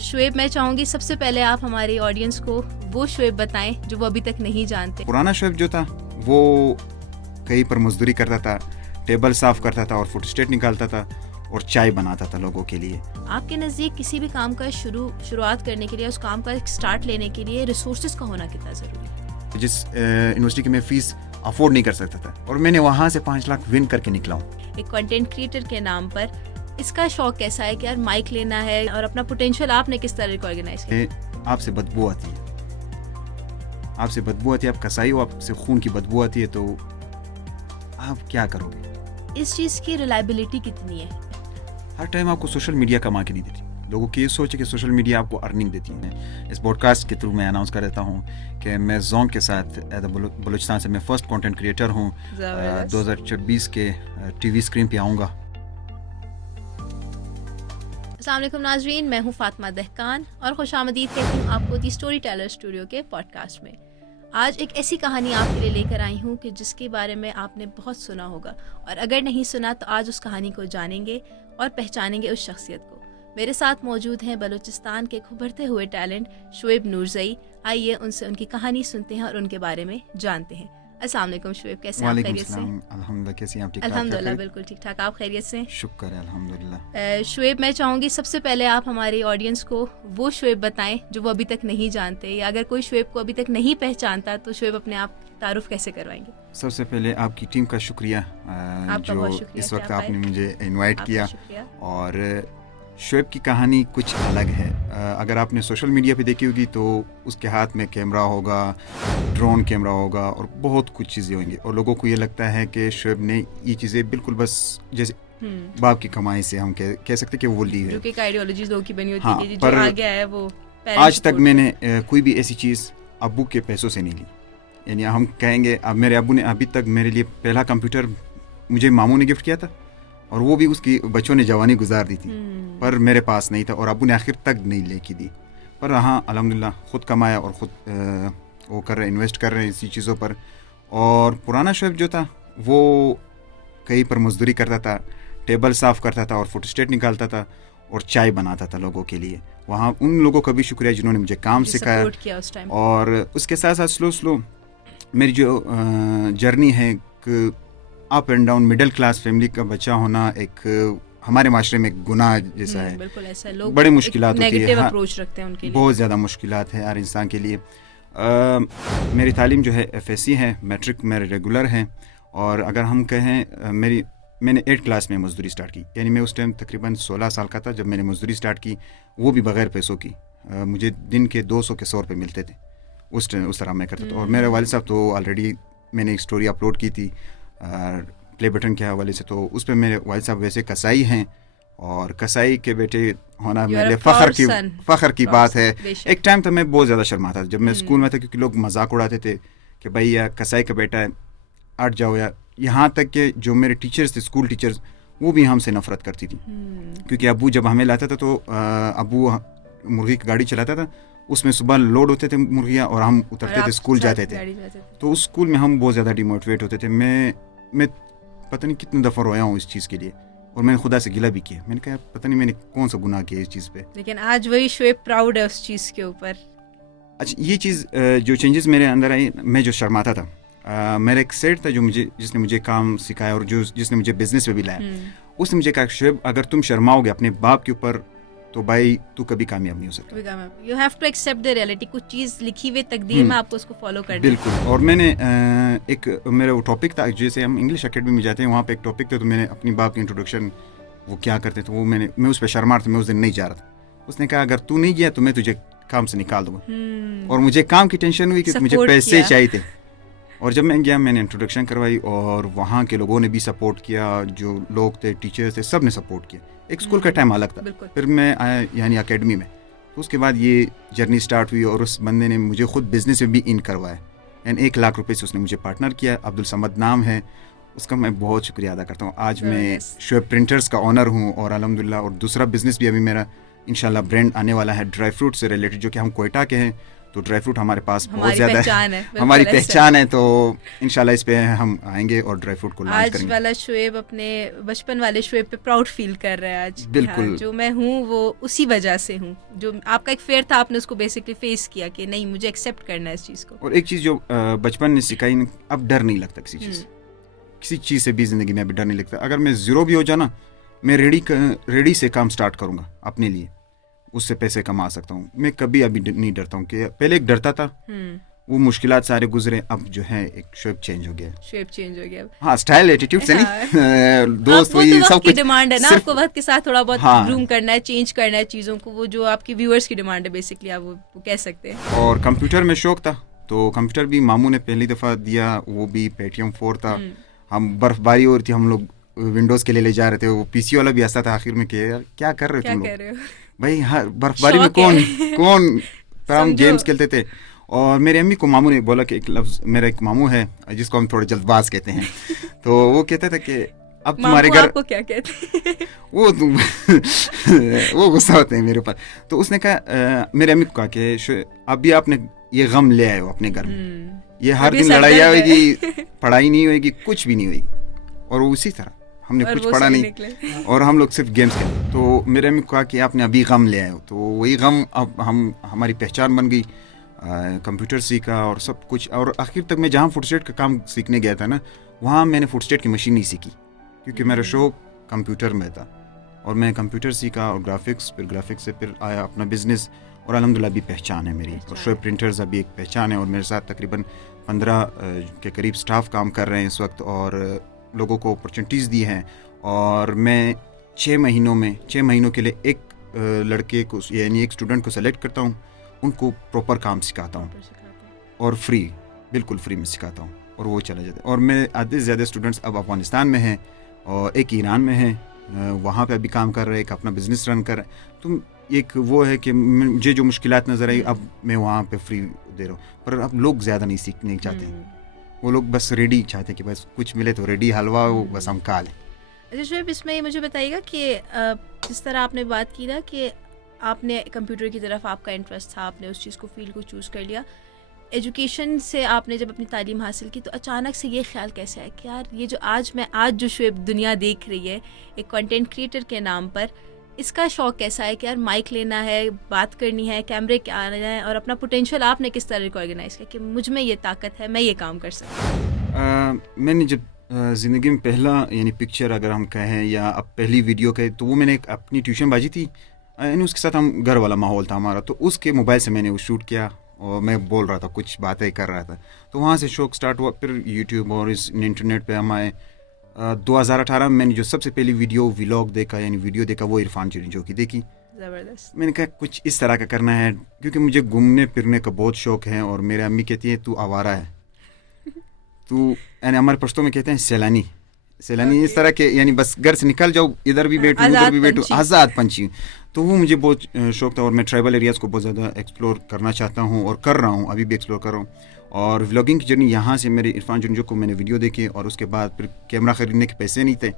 शुएब, मैं चाहूँगी सबसे पहले आप हमारी ऑडियंस को वो शुएब बताएं जो वो अभी तक नहीं जानते। पुराना शुएब जो था वो कहीं पर मजदूरी करता था, टेबल साफ करता था और फुटस्टेट निकालता था और चाय बनाता था लोगों के लिए। आपके नज़दीक किसी भी काम का शुरुआत करने के लिए, उस काम का स्टार्ट लेने के लिए रिसोर्सेज का होना कितना ज़रूरी है? जिस यूनिवर्सिटी की मैं फीस अफोर्ड नहीं कर सकता था और मैंने वहाँ से 5 लाख विन करके निकला हूँ। एक कंटेंट क्रिएटर के नाम पर इसका शौक कैसा है कि यार माइक लेना है, और अपना पोटेंशियल आपने किस तरह ऑर्गेनाइज किया? आपसे बदबू आती है, आपसे बदबू आती है, आप कसाई हो, आपसे खून की बदबू आती है, तो आप क्या करोगे? इस चीज़ की रिलायबिलिटी कितनी है? हर टाइम आपको सोशल मीडिया कमा के नहीं देती। लोगों की ये सोच है कि सोशल मीडिया आपको अर्निंग देती है। इस पॉडकास्ट के थ्रू मैं अनाउंस कर देता हूँ कि मैं जोंग के साथ बलूचिस्तान से मैं फर्स्ट कंटेंट क्रिएटर हूँ। 2026 के टीवी स्क्रीन पे आऊँगा। अस्सलाम वालेकुम नाजरीन, मैं हूँ फातिमा दहकान और खुशामदीद कहती हूँ आपको दी स्टोरी टेलर स्टूडियो के पॉडकास्ट में। आज एक ऐसी कहानी आपके लिए लेकर आई हूँ कि जिसके बारे में आपने बहुत सुना होगा, और अगर नहीं सुना तो आज उस कहानी को जानेंगे और पहचानेंगे उस शख्सियत को। मेरे साथ मौजूद हैं बलूचिस्तान के उभरते हुए टैलेंट शुएब नूरजई। आइए उनसे उनकी कहानी सुनते हैं और उनके बारे में जानते हैं। अस्सलाम वालेकुम शुएब, कैसे हैं आप? खैरियत से? अल्हम्दुलिल्लाह, कैसी हैं आप? ठीक ठाक? अल्हम्दुलिल्लाह बिल्कुल ठीक ठाक, आप खैरियत से? शुक्र है अल्हम्दुलिल्लाह। शुएब, मैं चाहूँगी सबसे पहले आप हमारी ऑडियंस को वो शुएब बताएं जो वो अभी तक नहीं जानते, या अगर कोई शुएब को अभी तक नहीं पहचानता तो शुएब अपने आप तारुफ कैसे करवाएंगे? सबसे पहले आपकी टीम का शुक्रिया जो इस वक्त आपने मुझे इनवाइट किया। और शुएब की कहानी कुछ अलग है। अगर आपने सोशल मीडिया पे देखी होगी तो उसके हाथ में कैमरा होगा, ड्रोन कैमरा होगा और बहुत कुछ चीज़ें होंगी, और लोगों को ये लगता है कि शुएब ने ये चीज़ें बिल्कुल बस जैसे बाप की कमाई से हम कह सकते कि वो ली है, जो कि आइडियोलॉजीज लोगों की बनी होती हाँ, है कि जो आ गया है वो। आज तक मैंने कोई भी ऐसी चीज़ अब्बू के पैसों से नहीं ली। यानी हम कहेंगे अब मेरे अब्बू ने अभी तक मेरे लिए पहला कंप्यूटर मुझे मामू ने गिफ्ट किया था, और वो भी उसकी बच्चों ने जवानी गुजार दी थी, पर मेरे पास नहीं था और अब्बू ने आखिर तक नहीं लेके दी। पर हाँ अल्हम्दुलिल्लाह खुद कमाया और ख़ुद वो कर रहे, इन्वेस्ट कर रहे हैं इसी चीज़ों पर। और पुराना शुएब जो था वो कहीं पर मजदूरी करता था, टेबल साफ़ करता था और फुटस्टेट निकालता था और चाय बनाता था लोगों के लिए। वहाँ उन लोगों का भी शुक्रिया जिन्होंने मुझे काम सिखाया। और उसके साथ साथ स्लो मेरी जो जर्नी है, up and down middle class family का बच्चा होना एक हमारे माशरे में गुनाह जैसा है। बिल्कुल ऐसा, लोग बड़ी मुश्किलात होती है, अप्रोच रखते हैं उनके लिए। बहुत ज़्यादा मुश्किलात है हर इंसान के लिए। मेरी तालीम जो है FSC है, मैट्रिक मेरे रेगुलर है। और अगर हम कहें मैंने 8 क्लास में मजदूरी स्टार्ट की, यानी मैं उस टाइम तकरीबन 16 साल का था जब मैंने मजदूरी स्टार्ट की, वो भी बग़ैर पैसों की। मुझे दिन के 200 के 100 रुपये मिलते थे, उस तरह मैं करता था। और मेरे वालिद साहब तो ऑलरेडी मैंने एक स्टोरी अपलोड की थी प्ले बटन के हवाले से, तो उस पर मेरे वालिद साहब वैसे कसाई हैं, और कसाई के बेटे होना मेरे फ़ख्र की बात है। एक टाइम तो मैं बहुत ज़्यादा शर्माता था जब मैं स्कूल में था, क्योंकि लोग मजाक उड़ाते थे कि भाई यार कसाई का बेटा है, हट जाओ यार। यहाँ तक कि जो मेरे टीचर्स थे, स्कूल टीचर्स, वो भी हमसे नफरत करती थी, क्योंकि अब्बू जब हमें लाता था तो अब्बू मुर्गी की गाड़ी चलाता था, उसमें सुबह लोड होते थे मुर्गियाँ और हम उतरते थे, स्कूल जाते थे। तो उस स्कूल में हम बहुत ज़्यादा डिमोटिवेट होते थे। मैं पता नहीं कितनी दफ़ा रोया हूँ इस चीज़ के लिए, और मैंने खुदा से गिला भी किया। मैंने कहा पता नहीं मैंने कौन सा गुनाह किया इस चीज़ पे, लेकिन आज वही शुएब प्राउड है उस चीज़ के ऊपर। अच्छा, ये चीज़ जो चेंजेस मेरे अंदर आई, मैं जो शर्माता था, मेरा एक सेठ था जिसने मुझे काम सिखाया और जिसने मुझे बिजनेस पे भी लाया। उसने मुझे कहा शुएब अगर तुम शर्माओगे अपने बाप के ऊपर तो भाई तू कभी कामयाब नहीं हो सकता। You have to accept the reality। कुछ चीज़ लिखी हुई तकदीर में, आपको उसको फॉलो करना। बिल्कुल। और मैंने मेरा वो टॉपिक था, जैसे हम इंग्लिश अकेडमी में जाते हैं वहाँ पे एक टॉपिक था, तो मैंने अपनी बाप की इंट्रोडक्शन वो क्या करते थे वो मैं उस पर शर्मा था, मैं उस दिन नहीं जा रहा था। उसने कहा अगर तू नहीं गया तो मैं तुझे काम से निकाल दूंगा। और मुझे काम की टेंशन हुई क्योंकि मुझे पैसे चाहिए थे। और जब मैं गया मैंने इंट्रोडक्शन करवाई और वहाँ के लोगों ने भी सपोर्ट किया, जो लोग थे, टीचर्स थे, सब ने सपोर्ट किया। एक स्कूल का टाइम अलग था। फिर मैं आया यानी अकेडमी में, तो उसके बाद ये जर्नी स्टार्ट हुई और उस बंदे ने मुझे खुद बिजनेस में भी इन करवाया। एंड 1 लाख रुपए से उसने मुझे पार्टनर किया। अब्दुल समद नाम है उसका, मैं बहुत शुक्रिया अदा करता हूँ। आज मैं शुएब प्रिंटर्स का ऑनर हूँ और अल्हम्दुलिल्लाह। और दूसरा बिजनेस भी अभी मेरा इंशाल्लाह ब्रांड आने वाला है ड्राई फ्रूट से रिलेटेड, जो कि हम कोयटा के हैं, तो ड्राई फ्रूट हमारे पास बहुत हमारी ज़्यादा पहचान है, बिल्कुल हमारी ऐसा है। पहचान है, तो इंशाल्लाह इस पे हम आएंगे और ड्राई फ्रूट को लॉन्च आज करेंगे। वाला शुएब अपने बचपन वाले शुएब पे प्राउड फील कर रहा है आज कि बिल्कुल। हाँ, जो मैं हूँ वो उसी वजह से हूँ। जो आपका एक फेयर था, आपने उसको बेसिकली फेस किया कि नहीं, मुझे एक्सेप्ट करना है इस चीज़ को। और एक चीज़ जो बचपन ने सिखाई न, अब डर नहीं लगता किसी चीज़ से। किसी चीज़ से भी ज़िंदगी में अभी डर नहीं लगता। अगर मैं ज़ीरो भी हो जाना, मैं रेडी से काम स्टार्ट करूँगा अपने लिए, उससे पैसे कमा सकता हूँ। मैं कभी अभी नहीं डरता हूँ कि पहले एक डरता था, वो मुश्किलात सारे गुजरे, अब जो है एक शेप चेंज हो गया। शेप चेंज हो गया। हाँ, स्टाइल एटीट्यूड से नहीं, दोस्त वो वही तो वक्त सब की कुछ डिमांड है ना, सिर्फ आपको वक्त के साथ थोड़ा बहुत हाँ। ग्रूम करना है, चेंज करना है चीज़ों को। वो जो आपकी व्यूअर्स की डिमांड है बेसिकली, आप वो कह सकते हैं। और कंप्यूटर में शौक था, तो कंप्यूटर भी मामू ने पहली दफ़ा दिया, वो भी पेटीएम 4 था। हम बर्फबारी हो रही थी, हम लोग विंडोज़ के लिए ले जा रहे थे, वो पीसी वाला भी ऐसा था आखिर में कि यार क्या कर रहे हो तुम लोग भाई, हर बर्फबारी में कौन पर हम गेम्स खेलते थे। और मेरे अम्मी को मामू ने बोला कि एक लफ्ज़, मेरा एक मामू है जिसको हम थोड़े जल्दबाज कहते हैं, तो वो कहता था कि अब तुम्हारे घर, आपको क्या कहते हैं? वो गुस्सा होते हैं मेरे ऊपर। तो उसने कहा, मेरे अम्मी को कहा कि अभी आपने ये गम ले आए हो अपने घर में, ये हर दिन लड़ाई होगी, पढ़ाई नहीं होगी, कुछ भी नहीं होगी। और वो उसी तरह हमने कुछ पढ़ा नहीं और हम लोग सिर्फ गेम्स खेलते। तो मेरे अम्मी को कहा कि आपने अभी गम ले आए हो, तो वही गम अब हमारी पहचान बन गई। कंप्यूटर सीखा और सब कुछ, और आखिर तक मैं जहाँ फुटस्टेट का काम सीखने गया था ना, वहाँ मैंने फुटस्टेट की मशीन नहीं सीखी, क्योंकि मेरा शौक कंप्यूटर में था। और मैं कंप्यूटर सीखा और ग्राफिक्स, फिर ग्राफिक्स से फिर आया अपना बिजनेस, और अल्हम्दुलिल्लाह अभी पहचान है मेरी। और शोएब प्रिंटर्स अभी एक पहचान है, और मेरे साथ तकरीबन 15 के करीब स्टाफ काम कर रहे हैं इस वक्त, और लोगों को अपॉर्चुनिटीज़ दी हैं। और मैं 6 महीनों के लिए एक लड़के को, यानी एक स्टूडेंट को सेलेक्ट करता हूँ, उनको प्रॉपर काम सिखाता हूँ, और बिल्कुल फ्री में सिखाता हूँ, और वो चला जाता है। और मेरे आधे से ज़्यादा स्टूडेंट्स अब अफगानिस्तान में हैं, और एक ईरान में है, वहाँ पे अभी काम कर रहे हैं, एक अपना बिजनेस रन कर रहे हैं। तो एक वो है कि मुझे जो मुश्किलात नज़र आई, अब मैं वहाँ पे फ्री दे रहा हूँ। पर अब लोग ज़्यादा नहीं सीखने चाहते हैं, वो लोग बस रेडी चाहते हैं कि बस कुछ मिले तो रेडी हलवा हो, बस हम खा लें। अच्छा शोएब, इसमें ये मुझे बताइएगा कि जिस तरह आपने बात की ना कि आपने कंप्यूटर की तरफ आपका इंटरेस्ट था, आपने उस चीज़ को फील्ड को चूज़ कर लिया, एजुकेशन से आपने जब अपनी तालीम हासिल की, तो अचानक से ये ख्याल कैसे आया कि यार ये जो आज जो शोएब दुनिया देख रही है एक कंटेंट क्रिएटर के नाम पर, इसका शौक़ कैसा है कि यार माइक लेना है, बात करनी है, कैमरे के आना है, और अपना पोटेंशियल आपने किस तरह को ऑर्गेनाइज किया कि मुझ में ये ताकत है, मैं ये काम कर सकता हूँ? मैंने जब ज़िंदगी में पहला, यानी पिक्चर अगर हम कहें या अब पहली वीडियो कहें, तो वो मैंने एक अपनी ट्यूशन बाजी थी, यानी उसके साथ हम घर वाला माहौल था हमारा, तो उसके मोबाइल से मैंने वो शूट किया, और मैं बोल रहा था, कुछ बातें कर रहा था, तो वहाँ से शौक स्टार्ट हुआ। फिर यूट्यूब और इस इंटरनेट पे हम आए। 2018 में मैंने जो सबसे पहली व्लॉग देखा, यानी वीडियो देखा, वो इरफान चिरंजीवी की देखी। ज़बरदस्त। मैंने कहा कुछ इस तरह का करना है, क्योंकि मुझे घूमने फिरने का बहुत शौक है, और मेरे अम्मी कहती है तू आवारा है, तू, यानी हमारे पश्तो में कहते हैं सैलानी इस तरह के, यानी बस घर से निकल जाओ, इधर भी बैठूँ उधर भी बैठूँ, आज़ाद पंछी। तो वो मुझे बहुत शौक था, और मैं ट्राइबल एरियाज़ को बहुत ज़्यादा एक्सप्लोर करना चाहता हूँ, और कर रहा हूँ, अभी भी एक्सप्लोर कर रहा हूँ। और व्लॉगिंग की जर्नी यहाँ से मेरे इरफान चिरंजीवी को मैंने वीडियो देखी, और उसके बाद फिर कैमरा ख़रीदने के पैसे नहीं थे,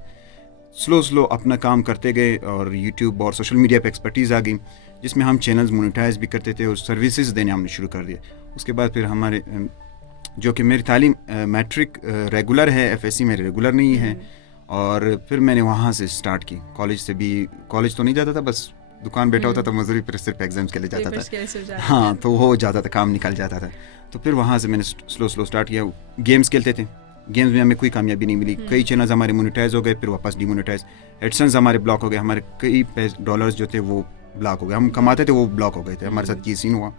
स्लो अपना काम करते गए, और यूट्यूब और सोशल मीडिया पे एक्सपर्टीज़ आ गई, जिसमें हम चैनल्स मोनेटाइज भी करते थे और सर्विसेज देने हमने शुरू कर दिए। उसके बाद फिर हमारे, जो कि मेरी तालीम मैट्रिक रेगुलर है, एफएससी मेरी रेगुलर नहीं है, और फिर मैंने वहाँ से स्टार्ट की। कॉलेज तो नहीं जाता था, बस दुकान बैठा होता था, मजदूरी पर सिर्फ एग्जाम्स के लिए जाता था। हाँ, तो हो जाता था, काम निकल जाता था। तो फिर वहाँ से मैंने स्लो स्टार्ट किया। गेम्स खेलते थे, गेम्स में हमें कोई कामयाबी नहीं मिली, कई चैनल्स हमारे मोनेटाइज हो गए, फिर वापस डिमोनेटाइज, एडसेंस हमारे ब्लॉक हो गए, हमारे कई डॉलर्स जो थे वो ब्लॉक हो गए, हम कमाते थे वो ब्लॉक हो गए थे, हमारे साथ ये सीन हुआ।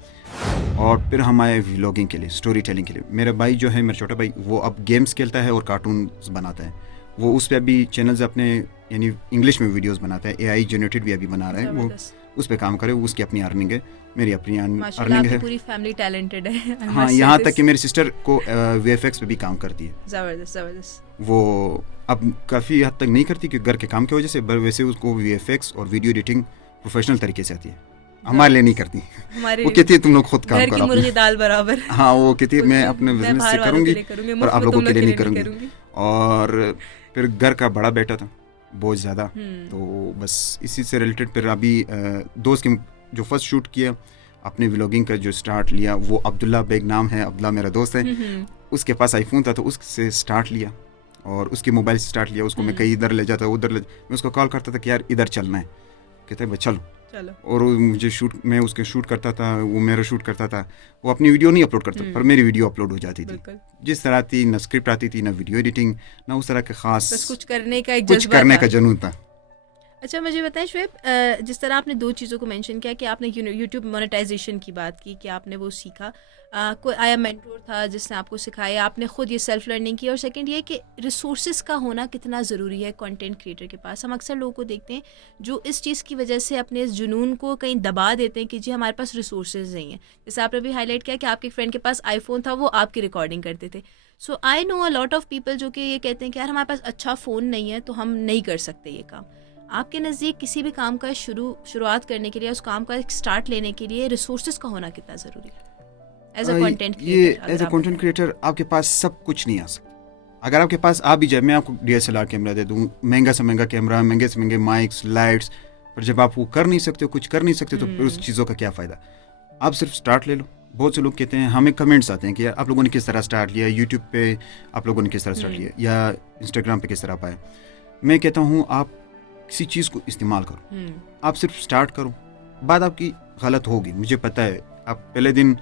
और फिर हम आए व्लॉगिंग के लिए, स्टोरी टेलिंग के लिए। मेरा भाई जो है, मेरा छोटा भाई, वो अब गेम्स खेलता है और कार्टून्स बनाता है, वो उस पर अभी चैनल्स अपने, यानी इंग्लिश में वीडियोस बनाता है, AI जनरेटेड भी अभी बना रहा है, वो उस पर काम करे, उसकी अपनी अर्निंग है, मेरी अपनी अर्निंग है। पूरी फैमिली टैलेंटेड है। हाँ, यहाँ तक कि मेरी सिस्टर को VFX पे भी काम करती है। ज़बरदस्त। वो अब काफ़ी हद तक नहीं करती क्योंकि घर के काम की वजह से, पर वैसे उसको VFX और वीडियो एडिटिंग प्रोफेशनल तरीके से आती है, हमारे लिए नहीं करती। वो कहती है तुम लोग खुद काम करो, मुर्गी दाल बराबर। हाँ, वो कहती है मैं अपने बिजनेस से करूँगी और आप लोगों के लिए नहीं करूँगी। और फिर घर का बड़ा बेटा था बहुत ज़्यादा, तो बस इसी से रिलेटेड फिर अभी दोस्त के जो फर्स्ट शूट किया अपने व्लॉगिंग का जो स्टार्ट लिया वो अब्दुल्ला बेग नाम है, अब्दुल्ला मेरा दोस्त है, उसके पास आईफोन था तो उससे स्टार्ट लिया और उसके मोबाइल से स्टार्ट लिया। उसको मैं कहीं इधर ले जाता उधर मैं उसको कॉल करता था कि यार इधर चलना है, कहता है चलो। और मुझे मैं उसके शूट करता था, वो मेरा शूट करता था। वो अपनी वीडियो नहीं अपलोड करता पर मेरी वीडियो अपलोड हो जाती थी जिस तरह थी, ना स्क्रिप्ट आती थी, ना वीडियो एडिटिंग, ना उस तरह के खास, बस कुछ करने का जुनून था। अच्छा मुझे बताएं शुएब, जिस तरह आपने दो चीज़ों को मेंशन किया कि आपने यूट्यूब मोनेटाइजेशन की बात की कि आपने वो सीखा, कोई आया मेंटोर था जिसने आपको सिखाया, आपने खुद ये सेल्फ लर्निंग की, और सेकंड ये कि रिसोर्सेज का होना कितना ज़रूरी है कंटेंट क्रिएटर के पास। हम अक्सर लोगों को देखते हैं जो इस चीज़ की वजह से अपने इस जुनून को कहीं दबा देते हैं कि जी हमारे पास रिसोर्सेज नहीं है। जैसे आपने भी हाईलाइट किया कि आपके फ्रेंड के पास आईफोन था, वो आपकी रिकॉर्डिंग करते थे। So I know a lot of people जो कि ये कहते हैं कि यार हमारे पास अच्छा फ़ोन नहीं है तो हम नहीं कर सकते ये काम। आपके नज़दीक किसी भी काम का शुरुआत करने के लिए, उस काम का एक स्टार्ट लेने के लिए रिसोर्सेज का होना कितना ज़रूरी है as a content creator? As a content creator आपके पास सब कुछ नहीं आ सकता। अगर आपके पास आ भी जाए, मैं आपको DSLR कैमरा दे दूँ, महंगा से महंगा कैमरा, महंगे से महंगे माइक्स, लाइट्स, पर जब आप वो कर नहीं सकते, कुछ कर नहीं सकते, तो फिर उस चीज़ों का क्या फ़ायदा। आप सिर्फ स्टार्ट ले लो। बहुत से लोग कहते हैं, हमें कमेंट्स आते हैं कि आप लोगों ने किस तरह स्टार्ट लिया, यूट्यूब पे आप लोगों ने किस तरह स्टार्ट लिया या इंस्टाग्राम पे किस तरह पाए। मैं कहता हूँ आप किसी चीज़ को इस्तेमाल करो, आप सिर्फ स्टार्ट करो, बात आपकी गलत होगी, मुझे पता है। आप पहले दिन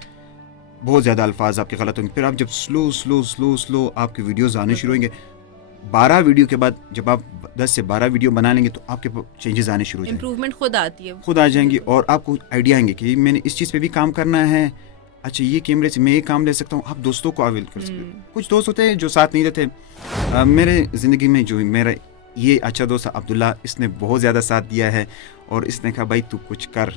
बहुत ज़्यादा अल्फाज आपके गलत होंगे, फिर आप जब स्लो आपके वीडियोज़ आने शुरू होंगे, 12 वीडियो के बाद जब आप 10 से 12 वीडियो बना लेंगे तो आपके चेंजेस आने शुरू हो जाएंगे, इंप्रूवमेंट खुद आती है, खुद आ जाएंगी। और आपको आइडिया आएंगे कि मैंने इस चीज़ पे भी काम करना है, अच्छा ये कैमरे से मैं ये काम ले सकता हूँ। आप दोस्तों को अवेल कर सकते हो। कुछ दोस्त होते हैं जो साथ नहीं देते। मेरे ज़िंदगी में जो मेरा ये अच्छा दोस्त अब्दुल्ला, इसने बहुत ज़्यादा साथ दिया है और इसने कहा भाई तू कुछ कर,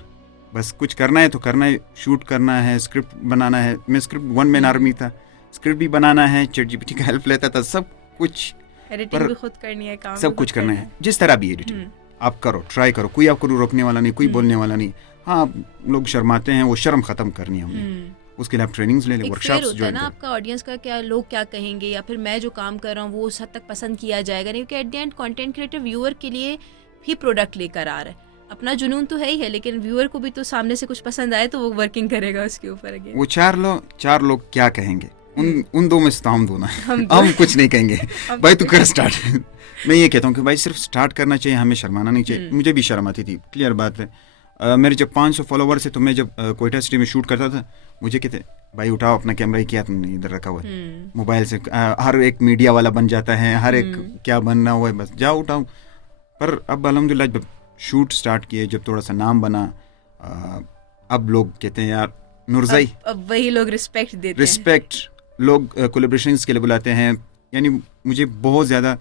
बस कुछ करना है तो करना है, शूट करना है, स्क्रिप्ट बनाना है। मैं स्क्रिप्ट 1 मैन आर्मी था, स्क्रिप्ट भी बनाना है, ChatGPT का हेल्प लेता था, सब कुछ, एडिटिंग भी खुद करनी है, काम सब कुछ करना है, जिस तरह भी एडिटिंग आप करो, ट्राई करो, कोई आपको रोकने वाला नहीं, कोई बोलने वाला नहीं। हाँ लोग शर्माते हैं, वो शर्म खत्म करनी है हमने, उसके लिए आप ट्रेनिंग्स ले लें, वर्कशॉप्स ज्वाइन करें। आपका ऑडियंस का क्या, लोग क्या कहेंगे, या फिर मैं जो काम कर रहा हूँ वो उस हद तक पसंद किया जाएगा नहीं, क्योंकि at the end content creator viewer के लिए भी प्रोडक्ट लेकर आ रहा है। अपना जुनून तो है ही है, लेकिन व्यूअर को भी तो सामने से कुछ पसंद आए तो वो वर्किंग करेगा उसके ऊपर। अगेन वो चार लोग क्या कहेंगे, उन दो में से हम दो ना, हम कुछ नहीं कहेंगे भाई तू कर स्टार्ट। मैं ये कहता हूँ कि भाई सिर्फ स्टार्ट करना चाहिए, हमें शर्माना नहीं चाहिए। मुझे भी शर्म आती थी, क्लियर बात है। मेरे जब 500 फॉलोवर्स थे तो मैं जब कोयटा सिटी में शूट करता था, मुझे कहते भाई उठाओ अपना कैमरा, ही क्या तुमने इधर रखा हुआ है मोबाइल से। हर एक मीडिया वाला बन जाता है, हर एक क्या बनना हुआ है, बस जाओ उठाओ। पर अब अल्हम्दुलिल्लाह जब शूट स्टार्ट किए, जब थोड़ा सा नाम बना, अब लोग कहते हैं यार नुरज़ई, अब वही लोग रिस्पेक्ट देते हैं, लोग कोलैबोरेशंस के लिए बुलाते हैं। यानी मुझे बहुत ज़्यादा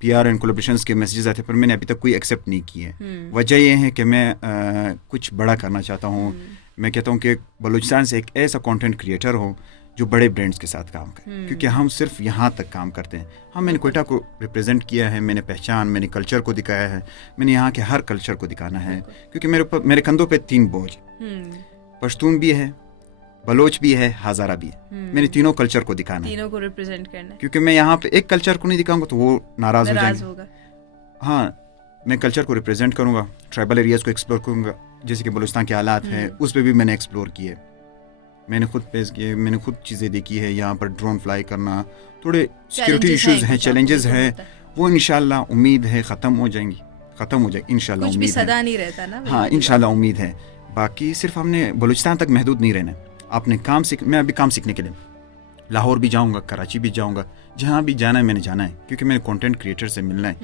PR एंड कोलैबोरेशंस के मैसेजेस आते हैं, पर मैंने अभी तक कोई एक्सेप्ट नहीं किए। वजह यह है कि मैं कुछ बड़ा करना चाहता हूँ। मैं कहता हूँ कि बलूचिस्तान से एक ऐसा कंटेंट क्रिएटर हो जो बड़े ब्रांड्स के साथ काम करे, क्योंकि हम सिर्फ यहाँ तक काम करते हैं। हाँ मैंने कोयटा को रिप्रेजेंट किया है, मैंने पहचान, मैंने कल्चर को दिखाया है, मैंने यहाँ के हर कल्चर को दिखाना है, क्योंकि मेरे कंधों पे 3 बोझ, पश्तून भी है, बलोच भी है, हज़ारा भी है। मैंने तीनों कल्चर को दिखाना है, तीनों को रिप्रेजेंट करना है, क्योंकि मैं यहाँ पे एक कल्चर को नहीं दिखाऊंगा तो वो नाराज हो जाएंगे। हाँ मैं कल्चर को रिप्रेजेंट करूँगा, ट्राइबल एरियाज़ को एक्सप्लोर करूँगा, जैसे कि बलूचिस्तान के हालात हैं उस पर भी मैंने एक्सप्लोर किए, मैंने खुद पेश किए, मैंने खुद चीज़ें देखी है। यहाँ पर ड्रोन फ्लाई करना, थोड़े सिक्योरिटी इश्यूज हैं, चैलेंजेस हैं, वो इंशाल्लाह उम्मीद है ख़त्म हो जाएंगी इंशाल्लाह, कुछ भी सदा नहीं रहता ना। हाँ इंशाल्लाह उम्मीद है। बाकी सिर्फ हमने बलूचिस्तान तक महदूद नहीं रहना, आपने मैं अभी काम सीखने के लिए लाहौर भी जाऊंगा, कराची भी जाऊंगा, जहाँ भी जाना है मैंने जाना है, क्योंकि मैंने कंटेंट क्रिएटर से मिलना है।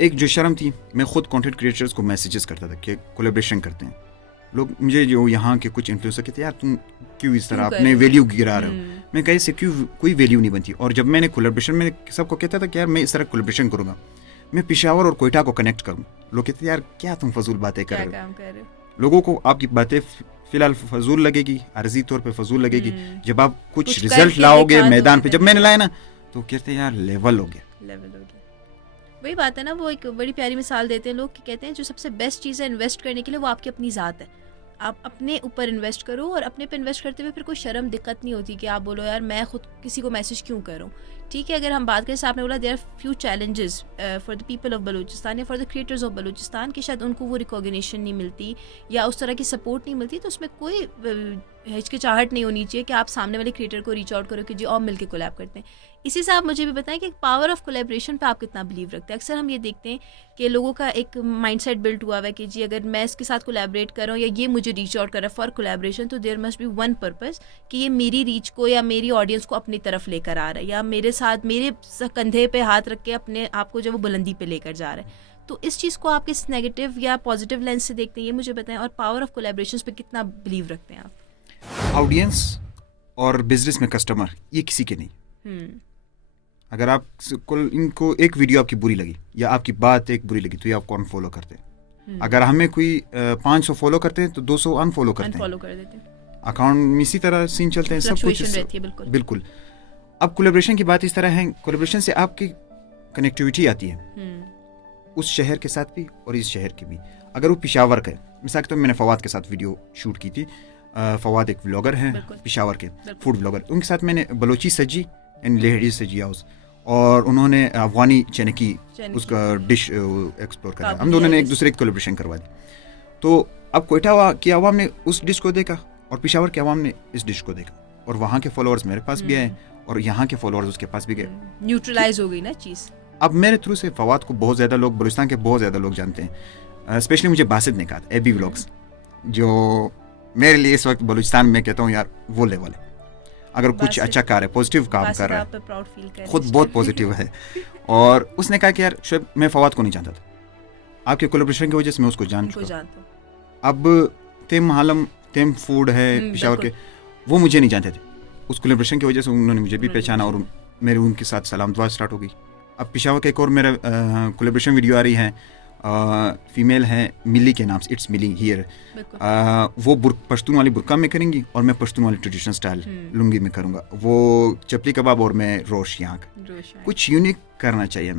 एक जो शर्म थी, मैं खुद कंटेंट क्रिएटर्स को मैसेजेस करता था कि कोलैबोरेशन करते हैं। लोग मुझे जो यहाँ के कुछ इन्फ्लुएंसर कहते यार तुम क्यों इस तरह अपने वैल्यू गिरा रहे हो। मैं कहीं से क्यों, कोई वैल्यू नहीं बनती। और जब मैंने कोलैबोरेशन में सबको कहता था कि यार मैं इस तरह कोलैबोरेशन करूँगा, मैं पेशावर और कोयटा को कनेक्ट करूँ, लोग कहते यार क्या तुम फजूल बातें कर रहे हो। लोगों को आपकी बातें फिलहाल फजूल लगेगी, अर्जी तौर पे फजूल लगेगी, जब आप कुछ रिजल्ट लाओगे मैदान पे, जब मैंने लाया ना तो कहते हैं यार लेवल हो गया। वही बात है ना, वो एक बड़ी प्यारी मिसाल देते हैं लोग कि कहते हैं जो सबसे बेस्ट चीज़ है इन्वेस्ट करने के लिए वो आपकी अपनी ज़ात है। आप अपने ऊपर इन्वेस्ट करो, और अपने पे इन्वेस्ट करते हुए फिर कोई शर्म दिक्कत नहीं होती कि आप बोलो यार मैं खुद किसी को मैसेज क्यों करूँ। ठीक है, अगर हम बात करें, आपने बोला there are few challenges for the people of Balochistan या for the creators of Balochistan कि शायद उनको वो रिकॉग्निशन नहीं मिलती या उस तरह की सपोर्ट नहीं मिलती, तो उसमें कोई हिचकिचाहट नहीं होनी चाहिए कि आप सामने वाले क्रिएटर को रीच आउट करो कि जी और मिलके कोलैब करते हैं। इसी से आप मुझे भी बताएं कि पावर ऑफ कोलैबोरेशन पे आप कितना बिलीव रखते हैं। अक्सर हम ये देखते हैं कि लोगों का एक माइंडसेट बिल्ट हुआ हुआ है कि जी अगर मैं इसके साथ कोलैबोरेट कर रहा हूँ या ये मुझे रीच आउट कर रहा है फॉर कोलैबोरेशन, तो there must be one purpose कि ये मेरी रीच को या मेरी ऑडियंस को अपनी तरफ लेकर आ रहा है, या मेरे साथ मेरे कंधे पे हाथ रख के अपने आप को जो वो बुलंदी पे लेकर जा रहा है। तो इस चीज़ को आप किस नेगेटिव या पॉजिटिव लेंस से देखते हैं, ये मुझे बताएं, और पावर ऑफ कोलैबोरेशंस पे कितना बिलीव रखते हैं आप? ऑडियंस और बिजनेस में कस्टमर ये किसी के नहीं। अगर आप इनको एक वीडियो आपकी बुरी लगी या आपकी बात एक बुरी लगी तो ये आपको अनफॉलो करते हैं। अगर हमें कोई 500 फॉलो करते हैं तो 200 अनफॉलो करते हैं। अकाउंट में इसी तरह सीन चलते हैं, सब कुछ बिल्कुल। अब कोलैबोरेशन की बात इस तरह है, कोलैबोरेशन से आपकी कनेक्टिविटी आती है उस शहर के साथ भी और इस शहर की भी। अगर वो पेशावर का है, मिसाल के तौर मैंने फवाद के साथ वीडियो शूट की थी। फवाद एक व्लॉगर हैं पेशावर के, फूड व्लॉगर। उनके साथ मैंने बलोची सजी एंड लेहड़ी सजी हाउस, और उन्होंने अफगानी चने उसका डिश एक्सप्लोर करा। हम दोनों ने एक दूसरे की कोलैबोरेशन करवा दी। तो अब कोयटा की आवाम ने उस डिश को देखा और पेशावर की आवाम ने इस डिश को देखा, और वहाँ के फॉलोअर्स मेरे पास भी आए और यहाँ के फॉलोअर्स उसके पास भी गए। न्यूट्रलाइज हो गई ना चीज़। अब मेरे थ्रू से फवाद को बहुत ज़्यादा लोग, बलूचिस्तान के बहुत ज़्यादा लोग जानते हैं। स्पेशली मुझे बासित ने कहा था, एबी व्लॉग्स, जो मेरे लिए इस वक्त बलूचिस्तान में कहता हूँ यार वो लेवल है। अगर कुछ अच्छा कर रहा है, पॉजिटिव काम कर रहा है, खुद बहुत पॉजिटिव है। और उसने कहा कि यार शुएब, मैं फवाद को नहीं जानता था, आपके कोलैबोरेशन की वजह से मैं उसको जान चुका हूँ। अब तेम हालम तेम फूड है पेशावर के, वो मुझे नहीं जानते थे। उस कोलैबोरेशन की वजह से उन्होंने मुझे भी पहचाना और मेरे उनके साथ सलाम दुआ स्टार्ट हो गई। अब पेशावर का एक और मेरा कोलैबोरेशन वीडियो आ रही है, फीमेल है मिली के नाम से, इट्स मिली हियर। वो पश्तून वाली बुरका में करेंगी और मैं पश्तून वाली ट्रेडिशनल स्टाइल लुंगी में करूँगा। वो चपली कबाब और मैं रोश यहाँ का। कुछ यूनिक करना चाहिए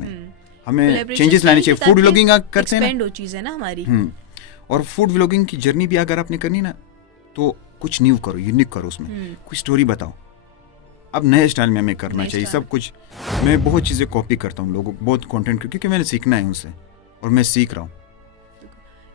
हमें चेंजेस लाने चाहिए। फूड व्लॉगिंग करते हैं ना, चीज़ है ना हमारी। और फूड व्लॉगिंग की जर्नी भी अगर आपने करनी ना तो कुछ न्यू करो, यूनिक करो, उसमें कुछ स्टोरी बताओ। अब नए स्टाइल में हमें करना चाहिए सब कुछ। मैं बहुत चीज़ें कॉपी करता हूँ लोगों, बहुत कंटेंट, क्योंकि मैंने सीखना है उनसे और मैं सीख रहा हूँ।